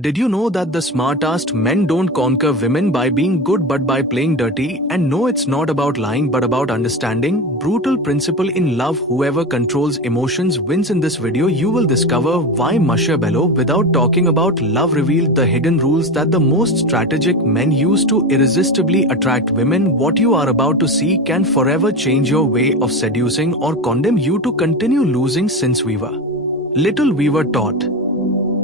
Did you know that the smartest men don't conquer women by being good but by playing dirty? And no, it's not about lying but about understanding. Brutal principle in love: whoever controls emotions wins. In this video you will discover why Machiavelli, without talking about love, revealed the hidden rules that the most strategic men use to irresistibly attract women. What you are about to see can forever change your way of seducing or condemn you to continue losing. Since we were taught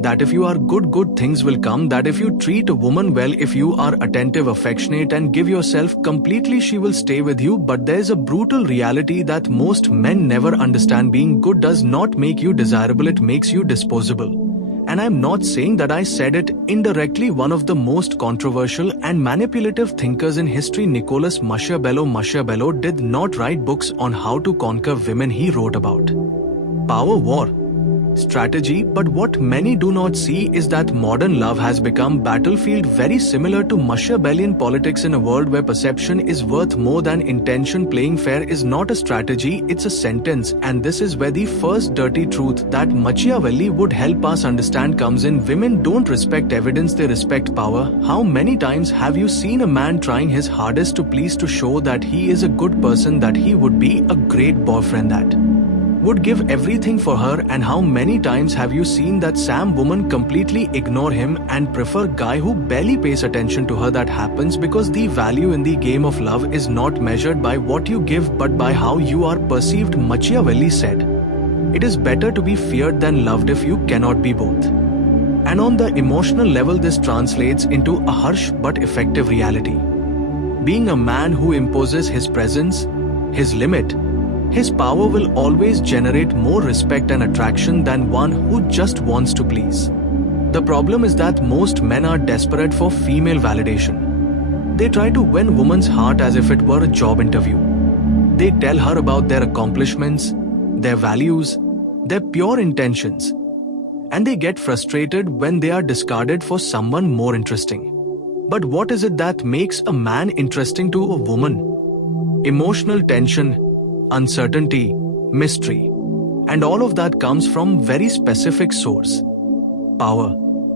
that if you are good things will come, that if you treat a woman well, if you are attentive, affectionate and give yourself completely, she will stay with you. But there's a brutal reality that most men never understand. Being good does not make you desirable, it makes you disposable. And I'm not saying that I said it indirectly. One of the most controversial and manipulative thinkers in history, Nicholas Machiavelli, did not write books on how to conquer women. He wrote about power, war, strategy. But what many do not see is that modern love has become battlefield, very similar to Machiavellian politics. In a world where perception is worth more than intention, playing fair is not a strategy, it's a sentence. And this is where the first dirty truth that Machiavelli would help us understand comes in. Women don't respect evidence, they respect power. How many times have you seen a man trying his hardest to please, to show that he is a good person, that he would be a great boyfriend, that would give everything for her? And how many times have you seen that same woman completely ignore him and prefer guy who barely pays attention to her? That happens because the value in the game of love is not measured by what you give but by how you are perceived. Machiavelli said, "It is better to be feared than loved if you cannot be both." And on the emotional level, this translates into a harsh but effective reality. Being a man who imposes his presence, his limit, his power will always generate more respect and attraction than one who just wants to please. The problem is that most men are desperate for female validation. They try to win woman's heart as if it were a job interview. They tell her about their accomplishments, their values, their pure intentions, and they get frustrated when they are discarded for someone more interesting. But what is it that makes a man interesting to a woman? Emotional tension, uncertainty, mystery. And all of that comes from very specific source. Power.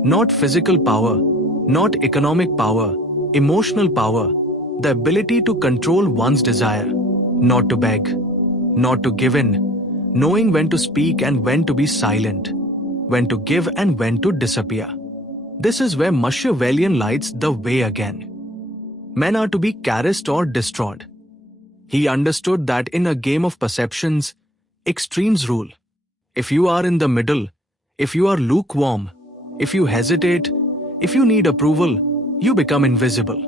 Not physical power, not economic power, emotional power. The ability to control one's desire, not to beg, not to give in, knowing when to speak and when to be silent, when to give and when to disappear. This is where Machiavellian lights the way again. Men are to be caressed or destroyed. He understood that in a game of perceptions, extremes rule. If you are in the middle, if you are lukewarm, if you hesitate, if you need approval, you become invisible.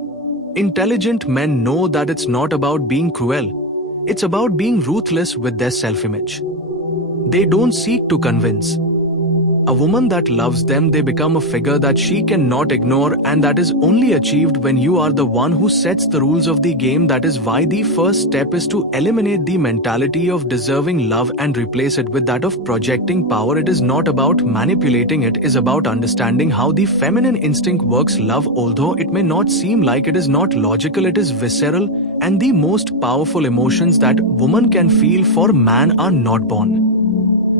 Intelligent men know that it's not about being cruel, it's about being ruthless with their self-image. They don't seek to convince. A woman that loves them, they become a figure that she cannot ignore, and that is only achieved when you are the one who sets the rules of the game. That is why the first step is to eliminate the mentality of deserving love and replace it with that of projecting power. It is not about manipulating, it is about understanding how the feminine instinct works. Love, although it may not seem like it, is not logical, it is visceral, and the most powerful emotions that woman can feel for man are not born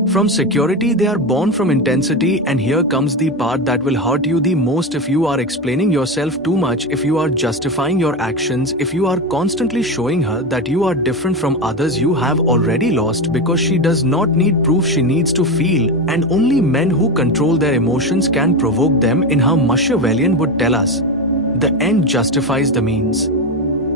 from security, they are born from intensity. And here comes the part that will hurt you the most. If you are explaining yourself too much, if you are justifying your actions, if you are constantly showing her that you are different from others, you have already lost, because she does not need proof, she needs to feel. And only men who control their emotions can provoke them. In her, Machiavellian would tell us, the end justifies the means.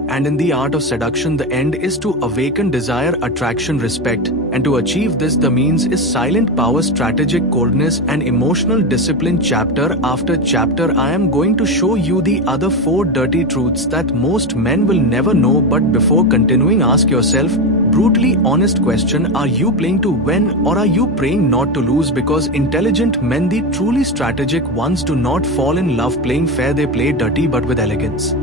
And in the art of seduction, the end is to awaken desire, attraction, respect. And to achieve this, the means is silent power, strategic coldness and emotional discipline. Chapter after chapter, I am going to show you the other 4 dirty truths that most men will never know. But before continuing, ask yourself brutally honest question: are you playing to win or are you praying not to lose? Because intelligent men, the truly strategic ones, do not fall in love playing fair, they play dirty but with elegance,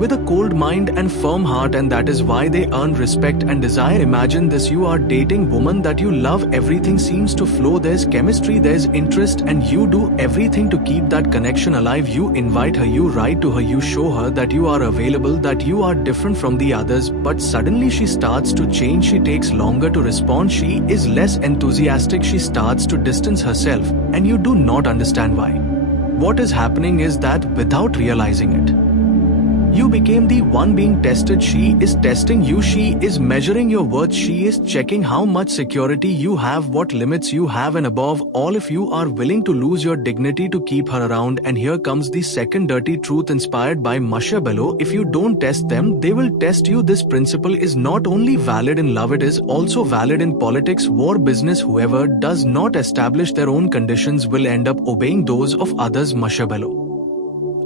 with a cold mind and firm heart, and that is why they earn respect and desire. Imagine this: you are dating woman that you love, everything seems to flow, there's chemistry, there's interest, and you do everything to keep that connection alive. You invite her, you write to her, you show her that you are available, that you are different from the others. But suddenly she starts to change, she takes longer to respond, she is less enthusiastic, she starts to distance herself, and you do not understand why. what is happening is that without realizing it, you became the one being tested. She is testing you. She is measuring your worth. She is checking how much security you have, what limits you have, and above all, if you are willing to lose your dignity to keep her around. And here comes the second dirty truth inspired by Machiavelli. If you don't test them, they will test you. This principle is not only valid in love, it is also valid in politics, war, business. Whoever does not establish their own conditions will end up obeying those of others. Machiavelli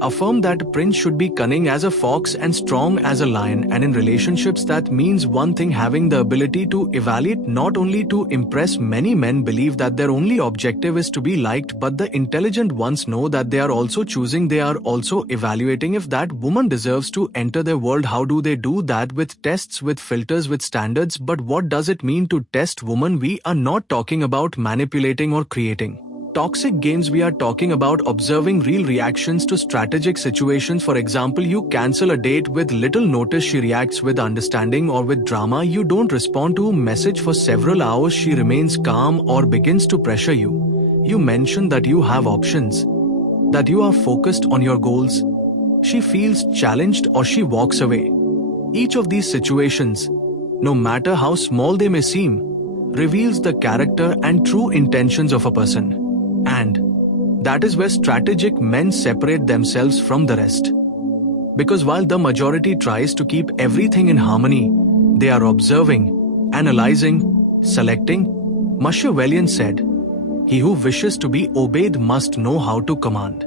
affirm that a prince should be cunning as a fox and strong as a lion, and in relationships that means one thing: having the ability to evaluate, not only to impress. Many men believe that their only objective is to be liked, but the intelligent ones know that they are also choosing, they are also evaluating if that woman deserves to enter their world. How do they do that? With tests, with filters, with standards. But what does it mean to test women? We are not talking about manipulating or creating toxic games. We are talking about observing real reactions to strategic situations. For example, you cancel a date with little notice. She reacts with understanding or with drama. You don't respond to a message for several hours. She remains calm or begins to pressure you. You mention that you have options, that you are focused on your goals. She feels challenged or she walks away. Each of these situations, no matter how small they may seem, reveals the character and true intentions of a person. And that is where strategic men separate themselves from the rest. Because while the majority tries to keep everything in harmony, they are observing, analyzing, selecting. Machiavellian said, "He who wishes to be obeyed must know how to command."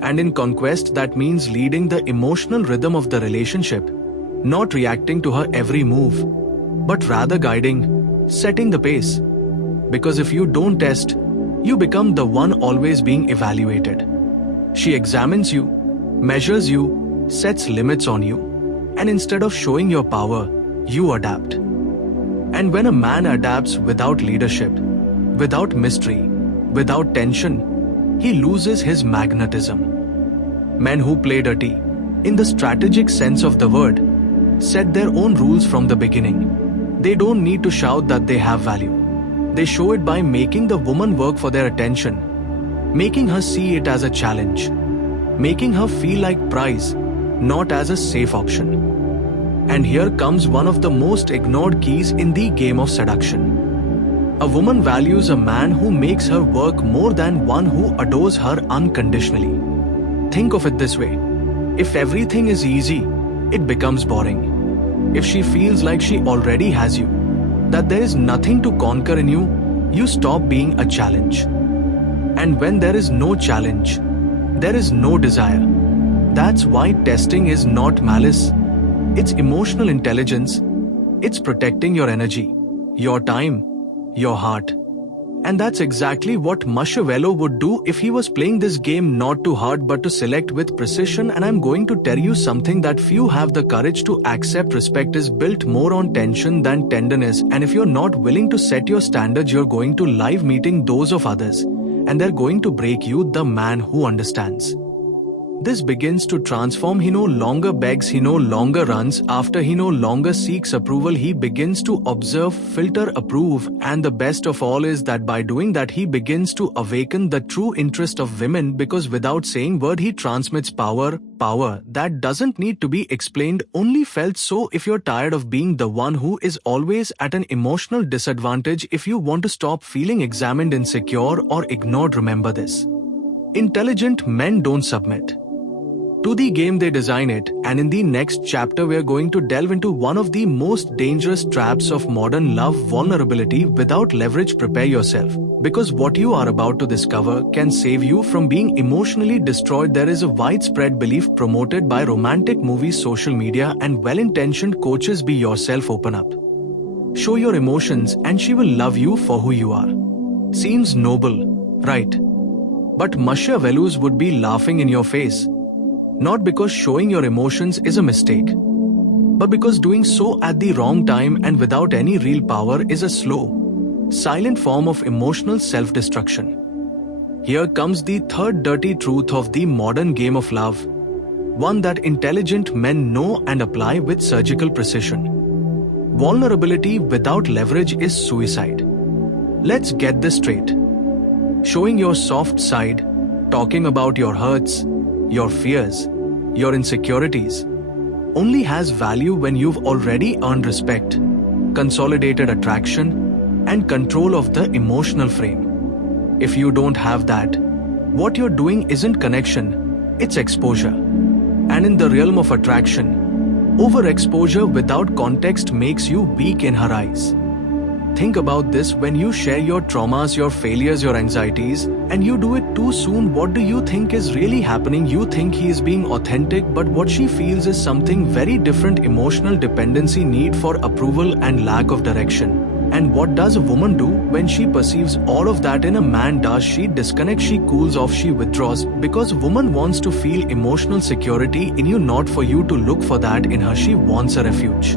And in conquest, that means leading the emotional rhythm of the relationship, not reacting to her every move, but rather guiding, setting the pace. Because if you don't test, you become the one always being evaluated. She examines you, measures you, sets limits on you, and instead of showing your power, you adapt. And when a man adapts without leadership, without mystery, without tension, he loses his magnetism. Men who play dirty, in the strategic sense of the word, set their own rules from the beginning. They don't need to shout that they have value. They show it by making the woman work for their attention, making her see it as a challenge, making her feel like prize, not as a safe option. And here comes one of the most ignored keys in the game of seduction. A woman values a man who makes her work more than one who adores her unconditionally. Think of it this way: if everything is easy, it becomes boring. If she feels like she already has you, that there is nothing to conquer in you, you stop being a challenge. And when there is no challenge, there is no desire. That's why testing is not malice. It's emotional intelligence. It's protecting your energy, your time, your heart. And that's exactly what Machiavelli would do if he was playing this game, not too hard but to select with precision. And I'm going to tell you something that few have the courage to accept. Respect is built more on tension than tenderness. And if you're not willing to set your standards, you're going to live meeting those of others, and they're going to break you. The man who understands this begins to transform. He no longer begs, he no longer runs after, he no longer seeks approval. He begins to observe, filter, approve, and the best of all is that by doing that he begins to awaken the true interest of women, because without saying word he transmits power that doesn't need to be explained, only felt. So if you're tired of being the one who is always at an emotional disadvantage, if you want to stop feeling examined, insecure, or ignored, remember this: intelligent men don't submit to the game, they design it. And in the next chapter we're going to delve into one of the most dangerous traps of modern love: vulnerability without leverage. Prepare yourself, because what you are about to discover can save you from being emotionally destroyed. There is a widespread belief promoted by romantic movies, social media, and well-intentioned coaches: be yourself, open up, show your emotions, and she will love you for who you are. Seems noble, right? But Machiavellis would be laughing in your face. Not because showing your emotions is a mistake, but because doing so at the wrong time and without any real power is a slow, silent form of emotional self-destruction. Here comes the third dirty truth of the modern game of love, one that intelligent men know and apply with surgical precision. Vulnerability without leverage is suicide. Let's get this straight. Showing your soft side, talking about your hurts, your fears, your insecurities, only has value when you've already earned respect, consolidated attraction, and control of the emotional frame. If you don't have that, what you're doing isn't connection, it's exposure. And in the realm of attraction, overexposure without context makes you weak in her eyes. Think about this: when you share your traumas, your failures, your anxieties, and you do it too soon, what do you think is really happening? You think he is being authentic, but what she feels is something very different: emotional dependency, need for approval, and lack of direction. And what does a woman do when she perceives all of that in a man? Does she disconnect? She cools off, she withdraws, because woman wants to feel emotional security in you, not for you to look for that in her. She wants a refuge,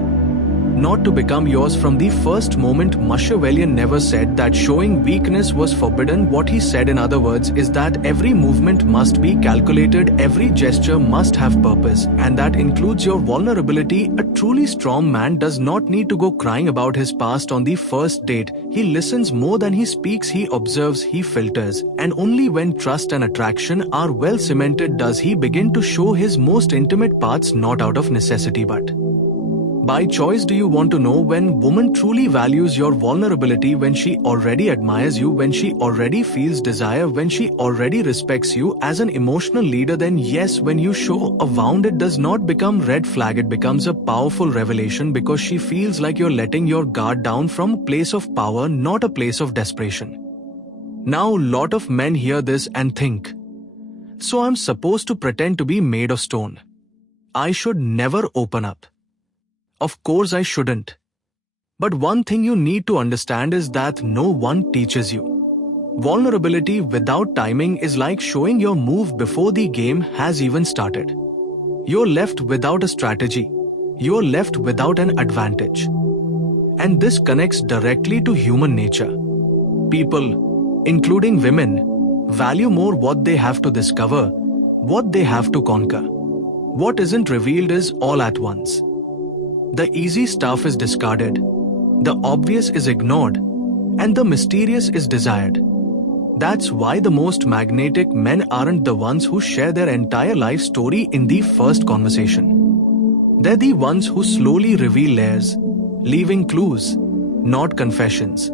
not to become yours from the first moment. Machiavellian never said that showing weakness was forbidden. What he said, in other words, is that every movement must be calculated, every gesture must have purpose, and that includes your vulnerability. A truly strong man does not need to go crying about his past on the first date. He listens more than he speaks, he observes, he filters, and only when trust and attraction are well cemented does he begin to show his most intimate parts, not out of necessity but by choice. Do you want to know when woman truly values your vulnerability? When she already admires you, when she already feels desire, when she already respects you as an emotional leader. Then yes, when you show a wound, it does not become red flag, it becomes a powerful revelation, because she feels like you're letting your guard down from a place of power, not a place of desperation. Now, lot of men hear this and think, so I'm supposed to pretend to be made of stone. I should never open up. Of course I shouldn't. But one thing you need to understand is that no one teaches you. Vulnerability without timing is like showing your move before the game has even started. You're left without a strategy. You're left without an advantage. And this connects directly to human nature. People, including women, value more what they have to discover, what they have to conquer. What isn't revealed is all at once. The easy stuff is discarded, the obvious is ignored, and the mysterious is desired. That's why the most magnetic men aren't the ones who share their entire life story in the first conversation. They're the ones who slowly reveal layers, leaving clues, not confessions,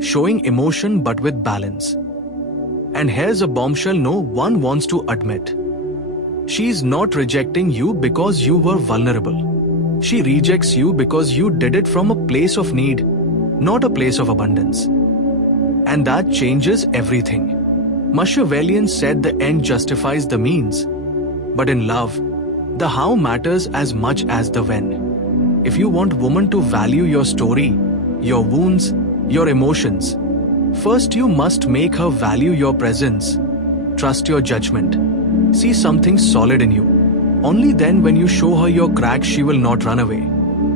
showing emotion but with balance. And here's a bombshell no one wants to admit. She's not rejecting you because you were vulnerable. She rejects you because you did it from a place of need, not a place of abundance. And that changes everything. Machiavellian said the end justifies the means. But in love, the how matters as much as the when. If you want women to value your story, your wounds, your emotions, first you must make her value your presence, trust your judgment, see something solid in you. Only then, when you show her your cracks, she will not run away.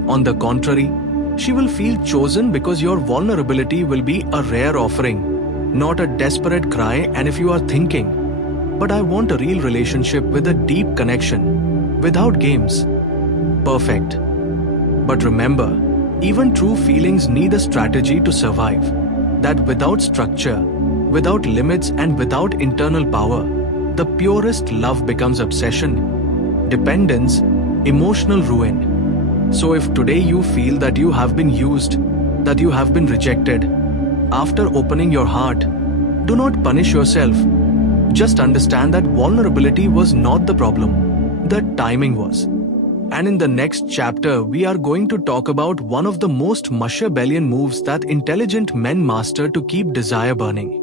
On the contrary, she will feel chosen, because your vulnerability will be a rare offering, not a desperate cry. And if you are thinking, but I want a real relationship with a deep connection, without games, perfect. But remember, even true feelings need a strategy to survive. That without structure, without limits, and without internal power, the purest love becomes obsession, dependence, emotional ruin. So if today you feel that you have been used, that you have been rejected, after opening your heart, do not punish yourself. Just understand that vulnerability was not the problem, the timing was. And in the next chapter, we are going to talk about one of the most Machiavellian moves that intelligent men master to keep desire burning.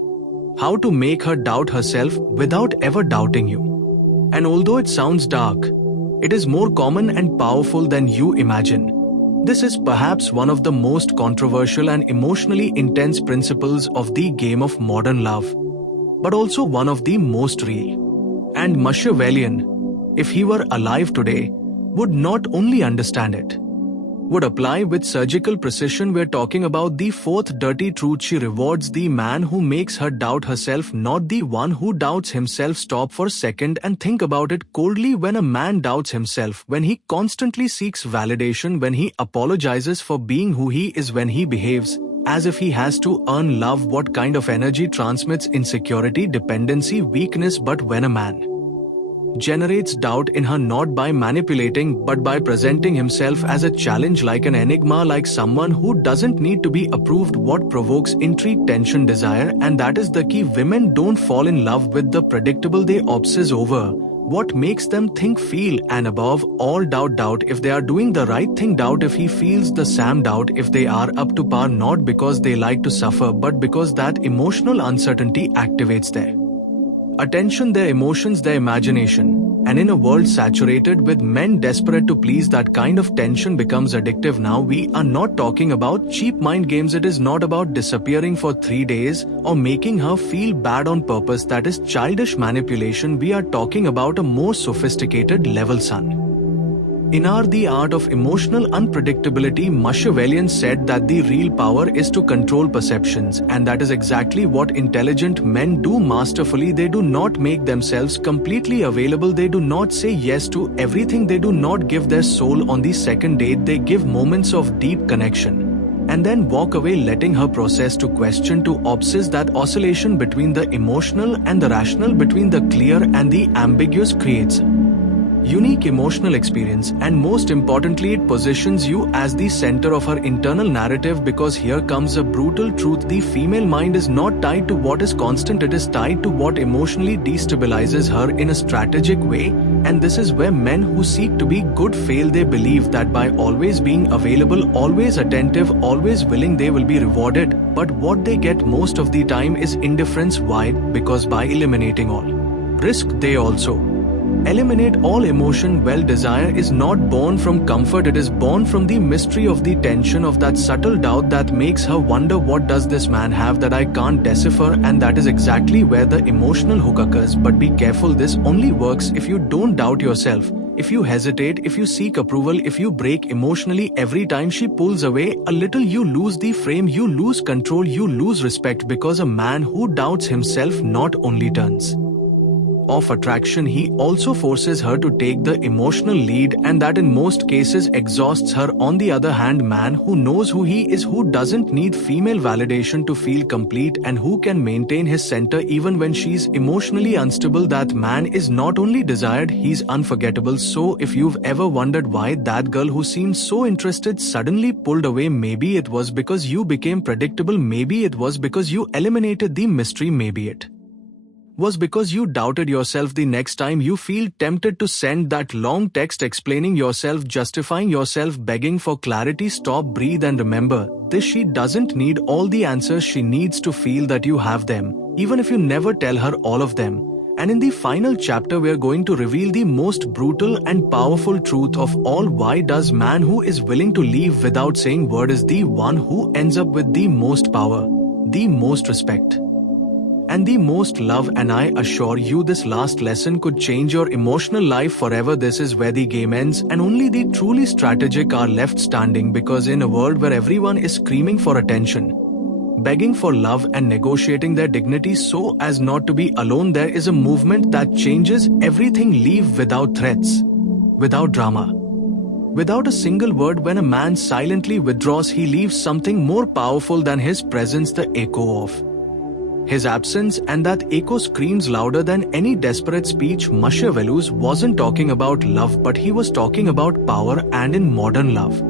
How to make her doubt herself without ever doubting you. And although it sounds dark, it is more common and powerful than you imagine. This is perhaps one of the most controversial and emotionally intense principles of the game of modern love, but also one of the most real. And Machiavellian, if he were alive today, would not only understand it, would apply with surgical precision. We're talking about the fourth dirty truth. She rewards the man who makes her doubt herself, not the one who doubts himself. Stop for a second and think about it coldly. When a man doubts himself, when he constantly seeks validation, when he apologizes for being who he is, when he behaves as if he has to earn love. What kind of energy transmits insecurity, dependency, weakness? But when a man generates doubt in her, not by manipulating but by presenting himself as a challenge, like an enigma, like someone who doesn't need to be approved, what provokes intrigue, tension, desire? And that is the key. Women don't fall in love with the predictable, they obsess over what makes them think, feel, and above all doubt if they are doing the right thing, doubt if he feels the same, doubt if they are up to par, not because they like to suffer but because that emotional uncertainty activates their attention, their emotions, their imagination. And in a world saturated with men desperate to please, that kind of tension becomes addictive. Now we are not talking about cheap mind games. It is not about disappearing for 3 days or making her feel bad on purpose. That is childish manipulation. We are talking about a more sophisticated level, son. In The Art of Emotional Unpredictability, Machiavellian said that the real power is to control perceptions, and that is exactly what intelligent men do masterfully. They do not make themselves completely available. They do not say yes to everything. They do not give their soul on the second date. They give moments of deep connection and then walk away, letting her process, to question, to obsess. That oscillation between the emotional and the rational, between the clear and the ambiguous, creates unique emotional experience, and most importantly, it positions you as the center of her internal narrative. Because here comes a brutal truth: the female mind is not tied to what is constant, it is tied to what emotionally destabilizes her in a strategic way. And this is where men who seek to be good fail. They believe that by always being available, always attentive, always willing, they will be rewarded. But what they get most of the time is indifference. Why? Because by eliminating all risk, they also eliminate all emotion. Well, desire is not born from comfort, it is born from the mystery of the tension, of that subtle doubt that makes her wonder, what does this man have that I can't decipher? And that is exactly where the emotional hook occurs. But be careful, this only works if you don't doubt yourself, if you hesitate, if you seek approval, if you break emotionally every time she pulls away a little. You lose the frame, you lose control, you lose respect. Because a man who doubts himself not only turns off attraction, he also forces her to take the emotional lead, and that in most cases exhausts her. On the other hand, man who knows who he is, who doesn't need female validation to feel complete, and who can maintain his center even when she's emotionally unstable, that man is not only desired, he's unforgettable. So if you've ever wondered why that girl who seemed so interested suddenly pulled away, maybe it was because you became predictable, maybe it was because you eliminated the mystery, maybe it was because you doubted yourself. The next time you feel tempted to send that long text explaining yourself, justifying yourself, begging for clarity, stop, breathe, and remember this: she doesn't need all the answers, she needs to feel that you have them, even if you never tell her all of them. And in the final chapter, we're going to reveal the most brutal and powerful truth of all: why does man who is willing to leave without saying word is the one who ends up with the most power, the most respect, and the most love? And I assure you, this last lesson could change your emotional life forever. This is where the game ends and only the truly strategic are left standing. Because in a world where everyone is screaming for attention, begging for love, and negotiating their dignity so as not to be alone, there is a movement that changes everything. Leave without threats, without drama, without a single word. When a man silently withdraws, he leaves something more powerful than his presence, the echo of his absence, and that echo screams louder than any desperate speech. Machiavelli wasn't talking about love, but he was talking about power, and in modern love,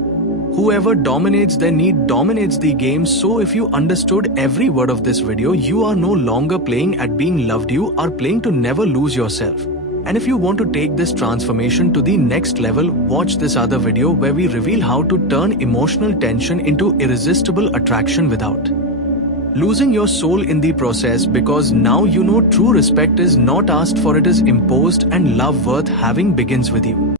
whoever dominates their need dominates the game. So if you understood every word of this video, you are no longer playing at being loved, you are playing to never lose yourself. And if you want to take this transformation to the next level, watch this other video where we reveal how to turn emotional tension into irresistible attraction without losing your soul in the process. Because now you know true respect is not asked for, it is imposed, and love worth having begins with you.